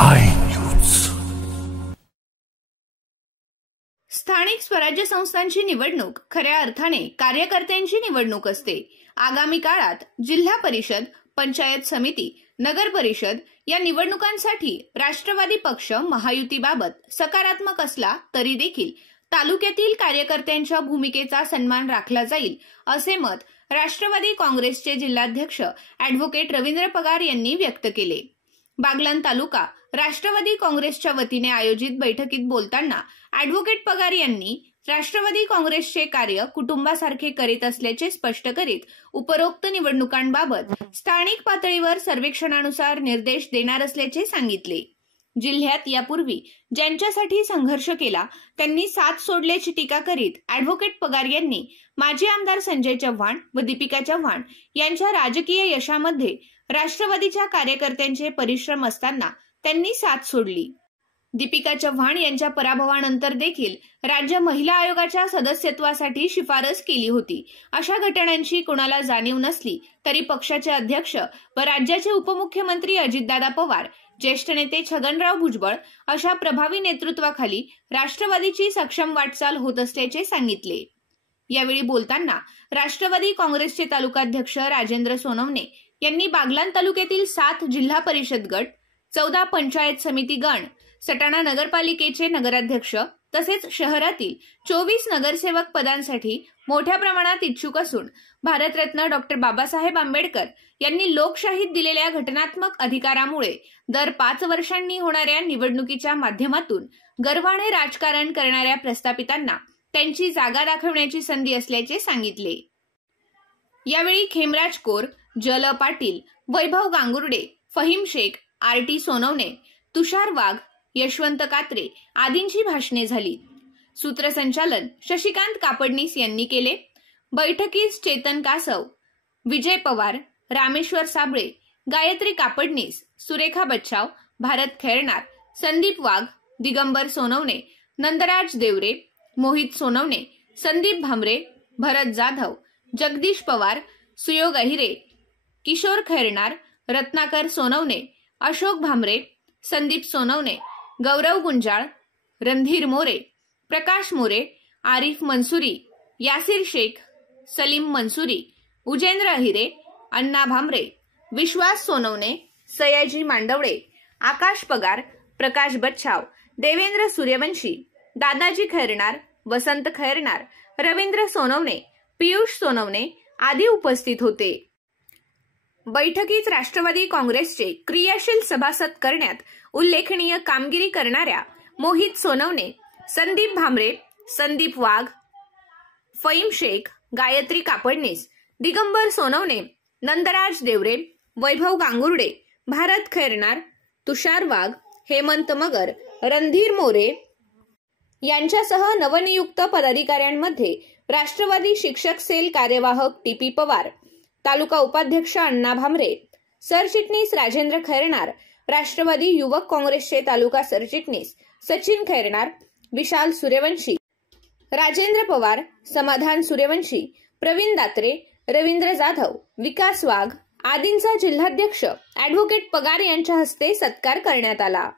I news. स्थानिक स्वराज्य संस्थांची निवडणूक खऱ्या अर्थाने कार्यकर्त्यांची निवडणूक असते। आगामी काळात जिल्हा परिषद, पंचायत समिती, नगर परिषद या निवडणुकांसाठी राष्ट्रवादी पक्ष महायुतीबाबत सकारात्मक असला तरी देखील तालुक्यातील कार्यकर्त्यांच्या भूमिकेचा सन्मान राखला जाईल, असे मत राष्ट्रवादी काँग्रेसचे जिल्हाध्यक्ष ॲडव्होकेट रवींद्र पगार यांनी व्यक्त केले। बागलाण तालुका राष्ट्रवादी काँग्रेसच्या वतीने आयोजित बैठकीत बोलताना ॲडव्होकेट पगार यांनी राष्ट्रवादी काँग्रेसचे कार्य कुटुंबासारखे करीत असल्याचे स्पष्ट करीत उपरोक्त निवडणुकांबाबत स्थानिक पातळीवर सर्वेक्षणानुसार निर्देश देणार असल्याचे सांगितले। जिल्ह्यात यापूर्वी ज्यांच्यासाठी संघर्ष केला त्यांनी साथ सोडल्याची टीका करीत ॲडव्होकेट पगार यांनी माजी आमदार संजय चव्हाण व दीपिका चव्हाण यांच्या राजकीय यशामध्ये राष्ट्रवादीच्या कार्यकर्त्यांचे परिश्रम असताना त्यांनी साथ सोडली। दीपिका चव्हाण यांच्या पराभवानंतर देखील राज्य महिला आयोगाच्या सदस्यत्वासाठी शिफारस केली होती। अशा घटनांची कोणाला जाणीव नसली तरी पक्षाचे अध्यक्ष व राज्याचे उपमुख्यमंत्री अजितदादा पवार, ज्येष्ठ नेते छगनराव भुजबळ अशा प्रभावी नेतृत्वाखाली राष्ट्रवादीची सक्षम वाटचाल होत असल्याचे सांगितले। यावेळी बोलताना राष्ट्रवादी काँग्रेसचे तालुकाध्यक्ष राजेंद्र सोनवणे यांनी बागलाण तालुक्यातील 7 जिल्हा परिषद गट, 14 पंचायत समिती गण, सटाणा नगरपालिकेचे नगराध्यक्ष तसेच शहरातील 24 नगरसेवक पदांसाठी मोठ्या प्रमाणात इच्छुक असून भारतरत्न डॉ. बाबासाहेब आंबेडकर यांनी लोकशाहीत दिलेल्या घटनात्मक अधिकारामुळे दर 5 वर्षांनी होणाऱ्या निवडणुकीच्या माध्यमातून गर्वाने राजकारण करणाऱ्या प्रस्थापितांना त्यांची जागा दाखवण्याची संधी असल्याचे सांगितले। यावेळी खेमराज कोर, जल पाटील, वैभव गांगुर्डे, फहीम शेख, आर.टी. सोनवणे, तुषार वाघ, यशवंत कात्रे आदींची भाषणे झाली। सूत्रसंचालन शशिकांत कापडनीस यांनी केले। बैठकीस चेतन कासव, विजय पवार, रामेश्वर साबळे, गायत्री कापडनीस, सुरेखा बच्छाव, भारत खैरनार, संदीप वाघ, दिगंबर सोनवणे, नंदराज देवरे, मोहित सोनवणे, संदीप भामरे, भरत जाधव, जगदीश पवार, सुयोग अहिरे, किशोर खैरनार, रत्नाकर सोनवणे, अशोक भामरे, संदीप सोनवणे, गौरव गुंजाळ, रणधीर मोरे, प्रकाश मोरे, आरिफ मंसुरी, यासिर शेख, सलीम मंसुरी, उजेंद्र अहिरे, अण्णा भामरे, विश्वास सोनवणे, सयाजी मांडवळे, आकाश पगार, प्रकाश बच्छाव, देवेंद्र सूर्यवंशी, दादाजी खैरनार, वसंत खैरनार, रवींद्र सोनवणे, पियुष सोनवणे आदी उपस्थित होते। बैठकीत राष्ट्रवादी काँग्रेसचे क्रियाशील सभासद करण्यात उल्लेखनीय कामगिरी करणाऱ्या मोहित सोनवणे, संदीप भामरे, संदीप वाघ, फहीम शेख, गायत्री कापडनीस, दिगंबर सोनवणे, नंदराज देवरे, वैभव गांगुर्डे, भारत खैरनार, तुषार वाघ, हेमंत मगर, रणधीर मोरे यांच्यासह नवनियुक्त पदाधिकाऱ्यांमध्ये राष्ट्रवादी शिक्षक सेल कार्यवाहक टी.पी. पवार, तालुका उपाध्यक्ष अण्णा भामरे, सरचिटणीस राजेंद्र खैरनार, राष्ट्रवादी युवक काँग्रेसचे तालुका सरचिटणीस सचिन खैरनार, विशाल सूर्यवंशी, राजेंद्र पवार, समाधान सूर्यवंशी, प्रवीण दात्रे, रवींद्र जाधव, विकास वाघ आदींचा जिल्हाध्यक्ष ॲडव्होकेट पगार यांच्या हस्ते सत्कार करण्यात आला।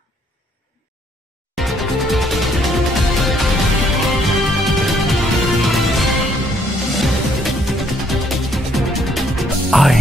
आय